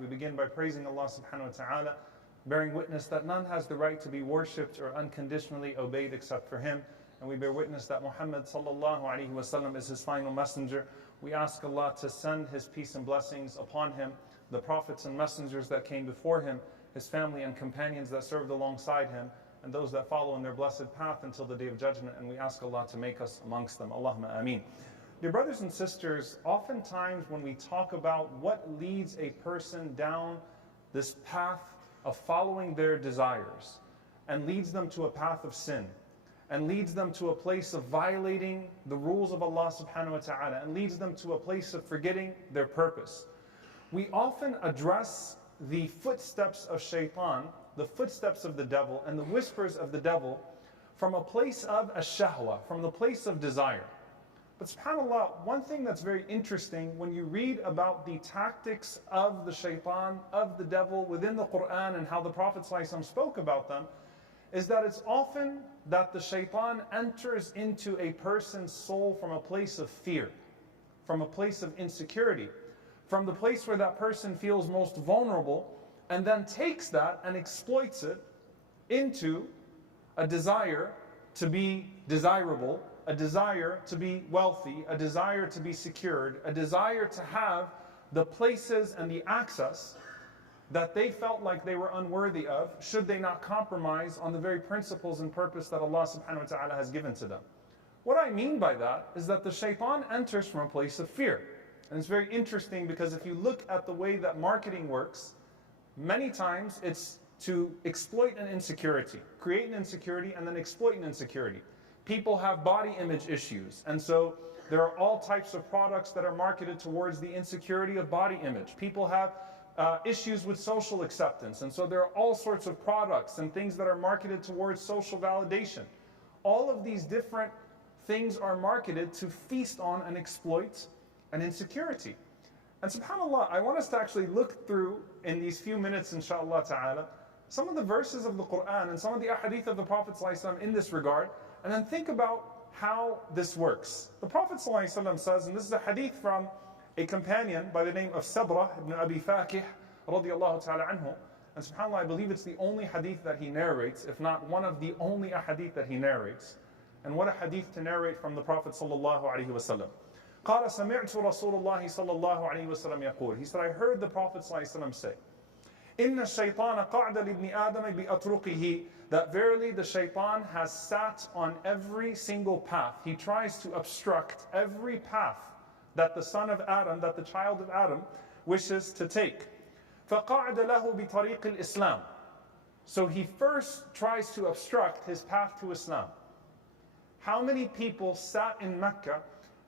We begin by praising Allah subhanahu wa ta'ala, bearing witness that none has the right to be worshipped or unconditionally obeyed except for Him. And we bear witness that Muhammad sallallahu alaihi wasallam is His final messenger. We ask Allah to send His peace and blessings upon Him, the prophets and messengers that came before Him, His family and companions that served alongside Him, and those that follow in their blessed path until the Day of Judgment. And we ask Allah to make us amongst them. Allahumma ameen. Dear brothers and sisters, oftentimes when we talk about what leads a person down this path of following their desires and leads them to a path of sin and leads them to a place of violating the rules of Allah subhanahu wa ta'ala and leads them to a place of forgetting their purpose, we often address the footsteps of shaitan, the footsteps of the devil and the whispers of the devil from a place of ash-shahwa, from the place of desire. But subhanAllah, one thing that's very interesting when you read about the tactics of the shaitan, of the devil within the Quran and how the Prophet ﷺ spoke about them, is that it's often that the shaitan enters into a person's soul from a place of fear, from a place of insecurity, from the place where that person feels most vulnerable, and then takes that and exploits it into a desire to be desirable, a desire to be wealthy, a desire to be secured, a desire to have the places and the access that they felt like they were unworthy of, should they not compromise on the very principles and purpose that Allah subhanahu wa ta'ala has given to them. What I mean by that is that the shaitan enters from a place of fear. And it's very interesting because if you look at the way that marketing works, many times it's to exploit an insecurity, create an insecurity and then exploit an insecurity. People have body image issues, and so there are all types of products that are marketed towards the insecurity of body image. People have issues with social acceptance, and so there are all sorts of products and things that are marketed towards social validation. All of these different things are marketed to feast on and exploit an insecurity. And subhanAllah, I want us to actually look through, in these few minutes inshaAllah ta'ala, some of the verses of the Quran and some of the ahadith of the Prophet ﷺ in this regard, and then think about how this works. The Prophet ﷺ says, and this is a hadith from a companion by the name of Sabra ibn Abi Fakih radiyallahu ta'ala anhu, and subhanAllah, I believe it's the only hadith that he narrates, if not one of the only ahadith that he narrates. And what a hadith to narrate from the Prophet sallallahu alaihi wasallam. قال سمعت رسول الله صلى الله عليه وسلم يقول. He said, I heard the Prophet ﷺ say, إن الشيطان قعد لابن آدم بأطرقه, that verily the shaitan has sat on every single path. He tries to obstruct every path that the son of Adam, that the child of Adam wishes to take. فقعد له بطريق الإسلام. So he first tries to obstruct his path to Islam. How many people sat in Mecca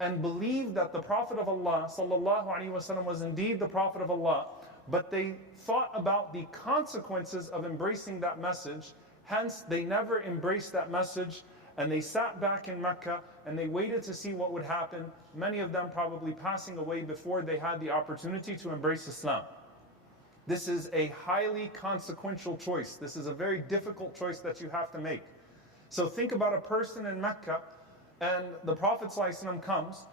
and believed that the Prophet of Allah sallallahu alaihi wasallam was indeed the Prophet of Allah, but they thought about the consequences of embracing that message, hence they never embraced that message, and they sat back in Mecca and they waited to see what would happen, many of them probably passing away before they had the opportunity to embrace Islam. This is a highly consequential choice. This is a very difficult choice that you have to make. So think about a person in Mecca and the Prophet ﷺ comes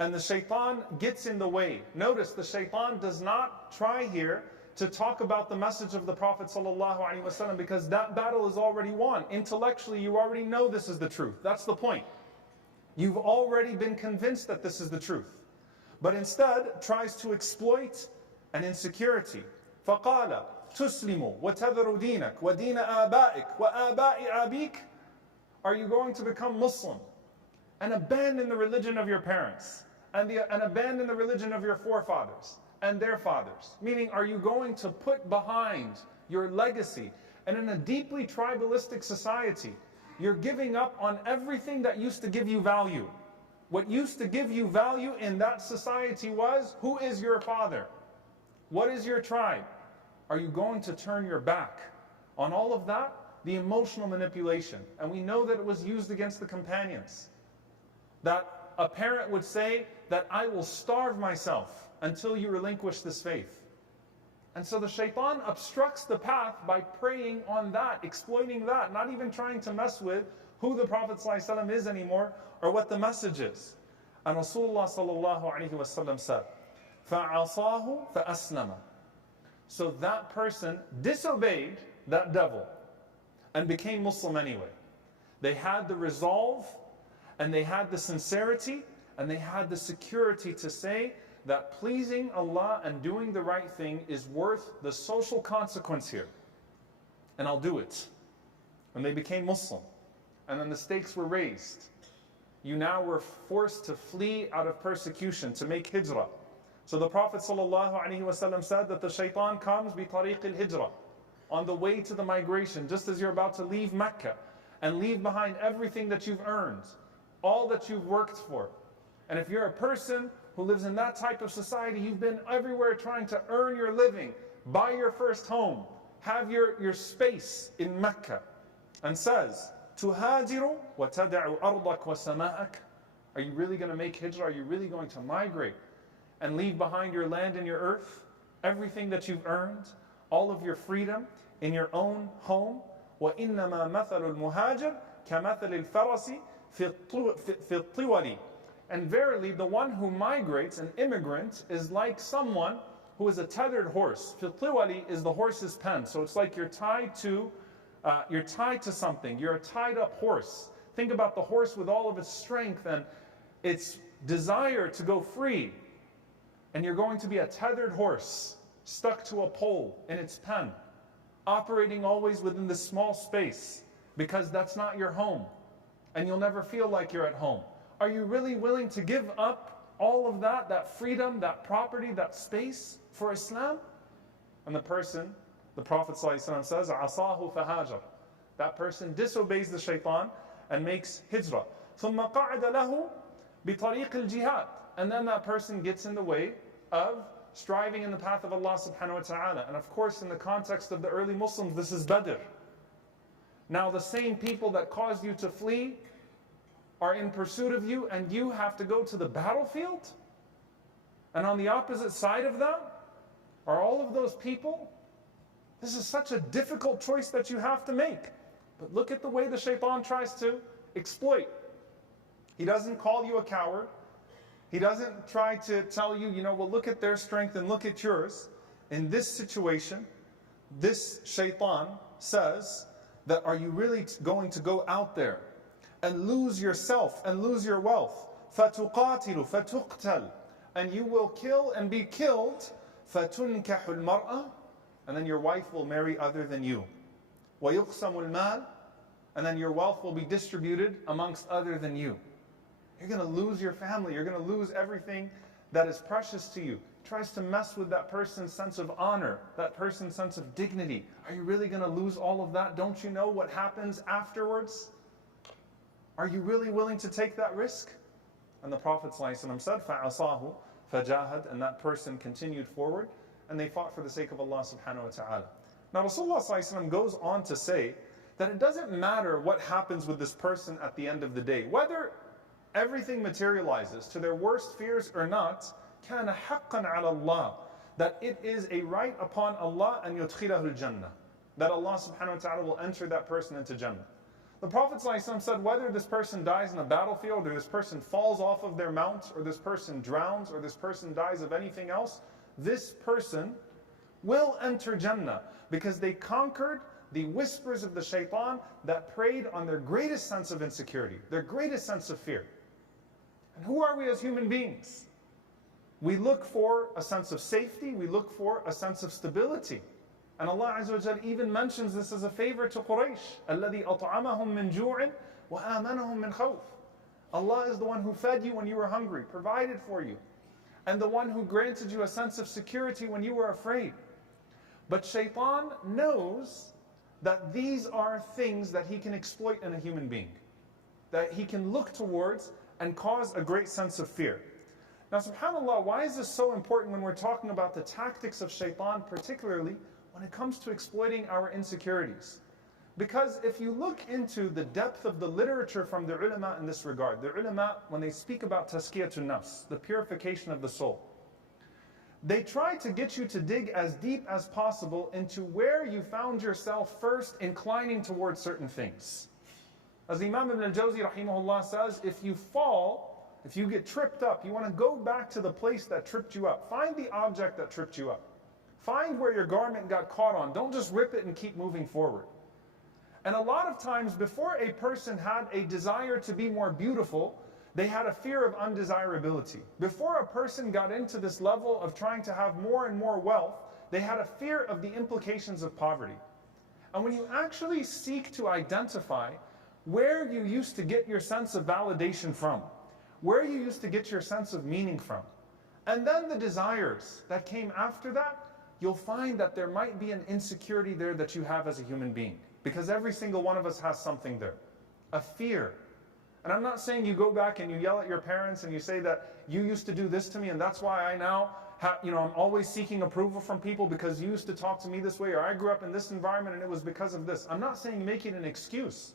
and the shaitan gets in the way. Notice the shaitan does not try here to talk about the message of the Prophet ﷺ because that battle is already won. Intellectually, you already know this is the truth. That's the point. You've already been convinced that this is the truth. But instead, tries to exploit an insecurity. فَقَالَ تُسْلِمُ وَتَذَرُ دِينَكَ وَدِينَ آبَائِكَ وَآبَاءِ أَبِيكَ. Are you going to become Muslim and abandon the religion of your parents and abandon the religion of your forefathers and their fathers? Meaning, are you going to put behind your legacy? And in a deeply tribalistic society, you're giving up on everything that used to give you value. What used to give you value in that society was, who is your father? What is your tribe? Are you going to turn your back on all of that? The emotional manipulation. And we know that it was used against the companions. That a parent would say that I will starve myself until you relinquish this faith. And so the shaitan obstructs the path by preying on that, exploiting that, not even trying to mess with who the Prophet ﷺ is anymore or what the message is. And Rasulullah sallallahu alaihi wasallam said, فَعَصَاهُ فَأَسْلَمَ. So that person disobeyed that devil and became Muslim anyway. They had the resolve, and they had the sincerity, and they had the security to say that pleasing Allah and doing the right thing is worth the social consequence here. And I'll do it. And they became Muslim. And then the stakes were raised. You now were forced to flee out of persecution, to make hijrah. So the Prophet ﷺ said that the shaitan comes بِطَرِيقِ الْهِجْرَةِ, on the way to the migration, just as you're about to leave Mecca and leave behind everything that you've earned, all that you've worked for. And if you're a person who lives in that type of society, you've been everywhere trying to earn your living, buy your first home, have your space in Mecca, and says, تُهَاجِرُ وَتَدَعُ أَرْضَكَ وَسَمَاءَكَ. Are you really going to make hijrah? Are you really going to migrate and leave behind your land and your earth, everything that you've earned, all of your freedom in your own home? وَإِنَّمَا مَثَلُ الْمُهَاجِرِ كَمَثَلِ الْفَرَسِ فِي الطِّوَلِ. And verily, the one who migrates, an immigrant, is like someone who is a tethered horse. فِي الطِّوَلِ is the horse's pen. So it's like you're tied to something. You're a tied up horse. Think about the horse with all of its strength and its desire to go free. And you're going to be a tethered horse, stuck to a pole in its pen, operating always within this small space, because that's not your home. And you'll never feel like you're at home. Are you really willing to give up all of that, that freedom, that property, that space for Islam? And the Prophet ﷺ says, عَصَاهُ فَهَاجَرَ. That person disobeys the shaitan and makes hijrah. ثُمَّ قَعَدَ لَهُ بِطَرِيقِ الْجِهَادِ. And then that person gets in the way of striving in the path of Allah subhanahu wa ta'ala. And of course, in the context of the early Muslims, this is Badr. Now the same people that caused you to flee are in pursuit of you, and you have to go to the battlefield? And on the opposite side of that are all of those people? This is such a difficult choice that you have to make. But look at the way the shaitan tries to exploit. He doesn't call you a coward. He doesn't try to tell you, well, look at their strength and look at yours. In this situation, this shaitan says that, are you really going to go out there and lose yourself and lose your wealth? فَتُقَاتِلُ فَتُقْتَلُ. And you will kill and be killed. فَتُنْكَحُ الْمَرْأَةِ. And then your wife will marry other than you. وَيُقْسَمُ الْمَالِ. And then your wealth will be distributed amongst other than you. You're going to lose your family. You're going to lose everything that is precious to you. Tries to mess with that person's sense of honor, that person's sense of dignity. Are you really going to lose all of that? Don't you know what happens afterwards? Are you really willing to take that risk? And the Prophet ﷺ said, فَعَصَاهُ فَجَاهَدْ. And that person continued forward, and they fought for the sake of Allah subhanahu wa ta'ala. Now Rasulullah ﷺ goes on to say that it doesn't matter what happens with this person at the end of the day. Whether everything materializes to their worst fears or not, كَانَ حَقًّا عَلَى اللَّهِ. That it is a right upon Allah أَن يُدْخِلَهُ الْجَنَّةِ. That Allah subhanahu wa ta'ala will enter that person into Jannah. The Prophet ﷺ said, whether this person dies in a battlefield, or this person falls off of their mount, or this person drowns, or this person dies of anything else, this person will enter Jannah, because they conquered the whispers of the shaitan that preyed on their greatest sense of insecurity, their greatest sense of fear. And who are we as human beings? We look for a sense of safety, we look for a sense of stability. And Allah Azza wa Jal even mentions this as a favor to Quraysh. الَّذِي أَطْعَمَهُم مِّن جُوعٍ وَآمَنَهُم مِّن خَوْفٍ. Allah is the one who fed you when you were hungry, provided for you, and the one who granted you a sense of security when you were afraid. But shaitan knows that these are things that he can exploit in a human being, that he can look towards and cause a great sense of fear. Now subhanAllah, why is this so important when we're talking about the tactics of shaitan, particularly when it comes to exploiting our insecurities? Because if you look into the depth of the literature from the ulama in this regard, the ulama, when they speak about tazkiyatun nafs, the purification of the soul, they try to get you to dig as deep as possible into where you found yourself first inclining towards certain things. As Imam ibn al-Jawzi rahimahullah says, if you fall, if you get tripped up, you want to go back to the place that tripped you up. Find the object that tripped you up. Find where your garment got caught on. Don't just rip it and keep moving forward. And a lot of times, before a person had a desire to be more beautiful, they had a fear of undesirability. Before a person got into this level of trying to have more and more wealth, they had a fear of the implications of poverty. And when you actually seek to identify where you used to get your sense of validation from, where you used to get your sense of meaning from, and then the desires that came after that, you'll find that there might be an insecurity there that you have as a human being. Because every single one of us has something there. A fear. And I'm not saying you go back and you yell at your parents and you say that you used to do this to me and that's why I now have, I'm always seeking approval from people because you used to talk to me this way, or I grew up in this environment and it was because of this. I'm not saying make it an excuse.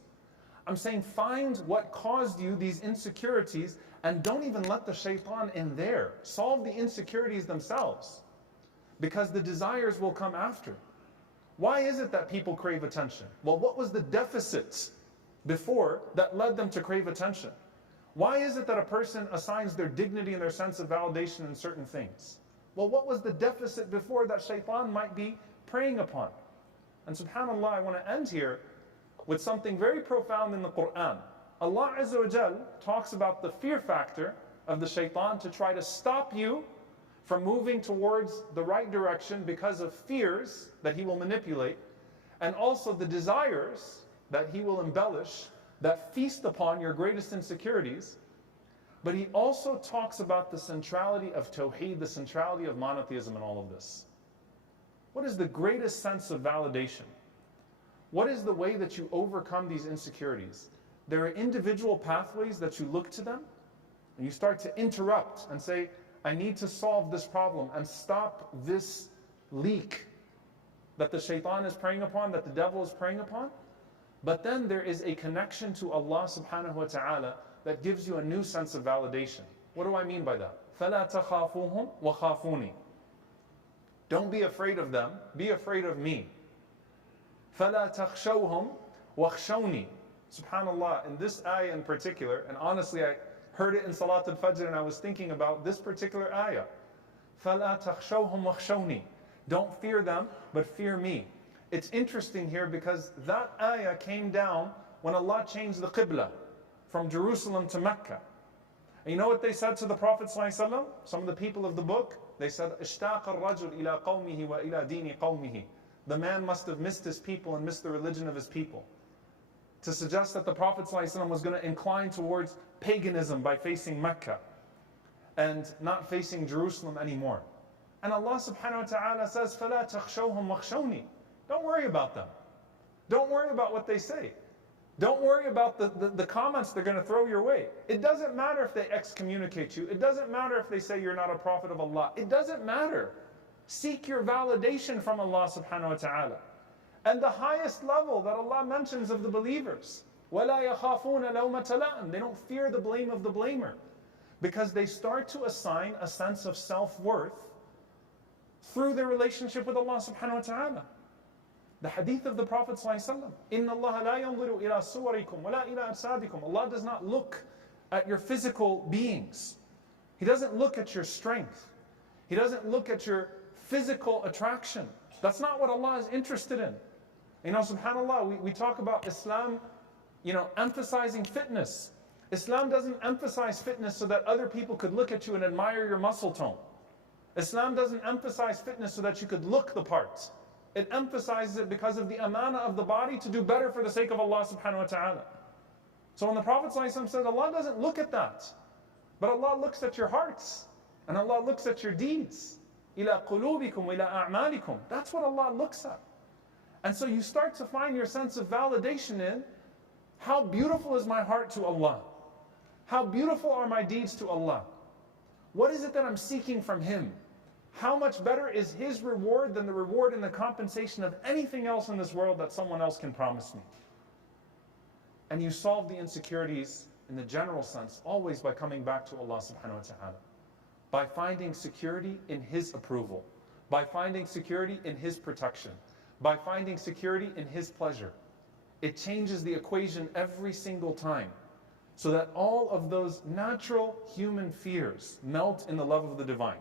I'm saying find what caused you these insecurities and don't even let the shaitan in there. Solve the insecurities themselves. Because the desires will come after. Why is it that people crave attention? Well, what was the deficit before that led them to crave attention? Why is it that a person assigns their dignity and their sense of validation in certain things? Well, what was the deficit before that shaitan might be preying upon? And subhanAllah, I want to end here with something very profound in the Quran. Allah Azza wa Jal talks about the fear factor of the shaitan to try to stop you from moving towards the right direction because of fears that he will manipulate, and also the desires that he will embellish that feast upon your greatest insecurities. But he also talks about the centrality of Tawheed, the centrality of monotheism in all of this. What is the greatest sense of validation? What is the way that you overcome these insecurities? There are individual pathways that you look to them, and you start to interrupt and say, I need to solve this problem and stop this leak that the shaitan is preying upon, that the devil is preying upon. But then there is a connection to Allah subhanahu wa ta'ala that gives you a new sense of validation. What do I mean by that? فَلَا تَخَافُوهُمْ وَخَافُونِي. Don't be afraid of them, be afraid of me. فَلَا تَخْشَوْهُمْ وَخْشَوْنِي. SubhanAllah, in this ayah in particular, and honestly I heard it in Salat al-Fajr and I was thinking about this particular ayah. فَلَا تَخْشَوْهُمْ وَخْشَوْنِي. Don't fear them, but fear me. It's interesting here because that ayah came down when Allah changed the Qibla from Jerusalem to Mecca. And you know what they said to the Prophet ﷺ? Some of the people of the book, they said, اشتاق الرجل إلى قومه وإلى دين قومه. The man must have missed his people and missed the religion of his people. To suggest that the Prophet ﷺ was going to incline towards paganism by facing Mecca and not facing Jerusalem anymore. And Allah subhanahu wa ta'ala says, فَلَا تَخْشَوْهُمْ وَخْشَوْنِي. Don't worry about them. Don't worry about what they say. Don't worry about the comments they're going to throw your way. It doesn't matter if they excommunicate you. It doesn't matter if they say you're not a prophet of Allah. It doesn't matter. Seek your validation from Allah subhanahu wa ta'ala. And the highest level that Allah mentions of the believers, وَلَا يَخَافُونَ لَوْمَةَ لَائِمٍ. They don't fear the blame of the blamer. Because they start to assign a sense of self-worth through their relationship with Allah subhanahu wa ta'ala. The hadith of the Prophet ﷺ, إِنَّ اللَّهَ لَا يَنظُرُ إِلَىٰ صُوَرِكُمْ وَلَا إِلَىٰ أَجْسَادِكُمْ. Allah does not look at your physical beings. He doesn't look at your strength. He doesn't look at your physical attraction. That's not what Allah is interested in. SubhanAllah, we talk about Islam, emphasizing fitness. Islam doesn't emphasize fitness so that other people could look at you and admire your muscle tone. Islam doesn't emphasize fitness so that you could look the part. It emphasizes it because of the amana of the body to do better for the sake of Allah subhanahu wa ta'ala. So when the Prophet ﷺ said, Allah doesn't look at that, but Allah looks at your hearts, and Allah looks at your deeds. إِلَىٰ قُلُوبِكُمْ وَإِلَىٰ أَعْمَالِكُمْ. That's what Allah looks at. And so you start to find your sense of validation in, how beautiful is my heart to Allah? How beautiful are my deeds to Allah? What is it that I'm seeking from Him? How much better is His reward than the reward and the compensation of anything else in this world that someone else can promise me? And you solve the insecurities in the general sense, always by coming back to Allah subhanahu wa ta'ala. By finding security in His approval. By finding security in His protection. By finding security in His pleasure. It changes the equation every single time, so that all of those natural human fears melt in the love of the divine.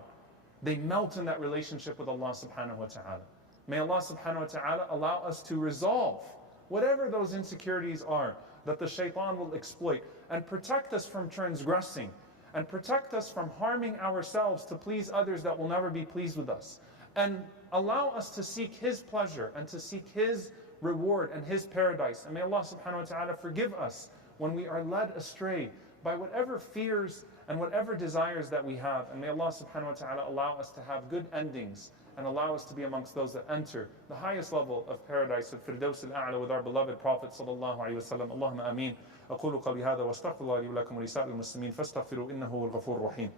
they melt in that relationship with Allah subhanahu wa ta'ala. May Allah subhanahu wa ta'ala allow us to resolve whatever those insecurities are that the shaitan will exploit, and protect us from transgressing, and protect us from harming ourselves to please others that will never be pleased with us, and allow us to seek His pleasure and to seek His reward and His paradise. And may Allah subhanahu wa ta'ala forgive us when we are led astray by whatever fears and whatever desires that we have. And may Allah subhanahu wa ta'ala allow us to have good endings and allow us to be amongst those that enter the highest level of paradise, al-Firdaus al-A'la, with our beloved Prophet sallallahu alayhi wa sallam. Allahumma ameen. أقول قولي هذا واستغفر الله لي ولكم ولسائر المسلمين فاستغفروا إنه هو الغفور الرحيم.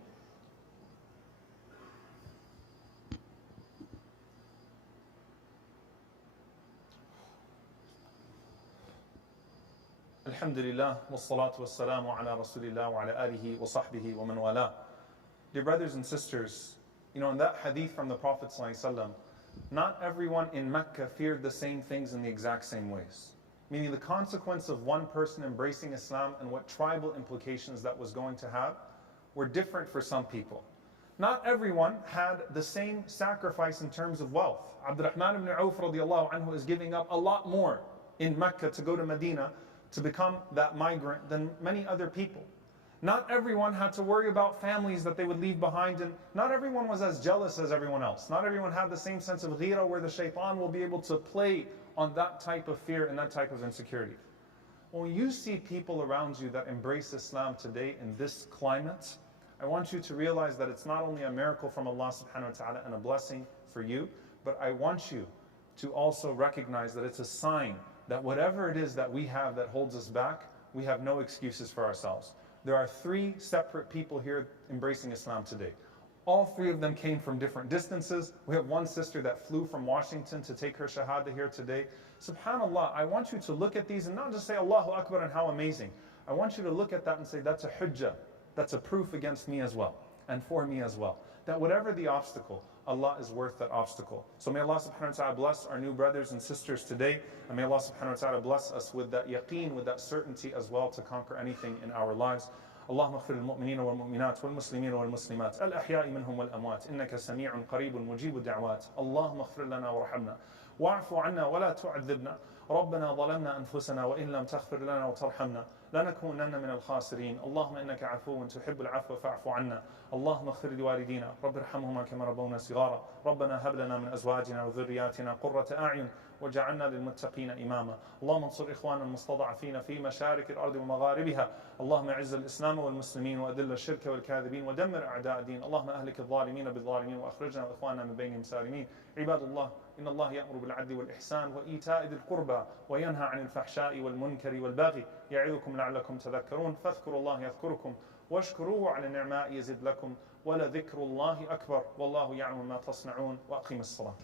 Alhamdulillah, wassalatu wassalamu ala rasulillah wa ala alihi wa sahbihi wa man wala. Dear brothers and sisters, in that hadith from the Prophet ﷺ, not everyone in Mecca feared the same things in the exact same ways. Meaning the consequence of one person embracing Islam and what tribal implications that was going to have were different for some people. Not everyone had the same sacrifice in terms of wealth. Abdurrahman ibn Auf radiallahu anhu is giving up a lot more in Mecca to go to Medina to become that migrant than many other people. Not everyone had to worry about families that they would leave behind, and not everyone was as jealous as everyone else. Not everyone had the same sense of ghira where the shaitan will be able to play on that type of fear and that type of insecurity. When you see people around you that embrace Islam today in this climate, I want you to realize that it's not only a miracle from Allah subhanahu wa ta'ala and a blessing for you, but I want you to also recognize that it's a sign that whatever it is that we have that holds us back, we have no excuses for ourselves. There are 3 separate people here embracing Islam today. All 3 of them came from different distances. We have one sister that flew from Washington to take her shahada here today. SubhanAllah, I want you to look at these and not just say Allahu Akbar and how amazing. I want you to look at that and say that's a hujjah. That's a proof against me as well and for me as well. That whatever the obstacle, Allah is worth that obstacle. So may Allah subhanahu wa ta'ala bless our new brothers and sisters today. And may Allah subhanahu wa ta'ala bless us with that yaqeen, with that certainty as well to conquer anything in our lives. اللهم اغفر للمؤمنين والمؤمنات والمسلمين والمسلمات الأحياء منهم والأموات إنك سميع قريب مجيب الدعوات اللهم اغفر لنا وارحمنا واعف عنا ولا تعذبنا ربنا ظلمنا أنفسنا وإن لم تغفر لنا وترحمنا لنكونن من الخاسرين اللهم إنك عفو تحب العفو فاعف عنا اللهم اغفر لوالدينا رب ارحمهما كما ربونا صغارا ربنا هب لنا من أزواجنا وذرياتنا قرة أعين وجعلنا للمتقين إماما اللهم انصر إخواننا المستضعفين في مشارق الأرض ومغاربها اللهم اعز الإسلام والمسلمين وأذل الشرك والكاذبين ودمر أعداء الدين اللهم أهلك الظالمين بالظالمين وأخرجنا وإخواننا من بينهم سالمين عباد الله إن الله يأمر بالعدل والإحسان وإيتاء ذي القربى وينهى عن الفحشاء والمنكر والبغي يعظكم لعلكم تذكرون فاذكروا الله يذكركم واشكروه على النعماء يزد لكم ولذكر الله أكبر والله يعلم ما تصنعون وأقيم الصلاة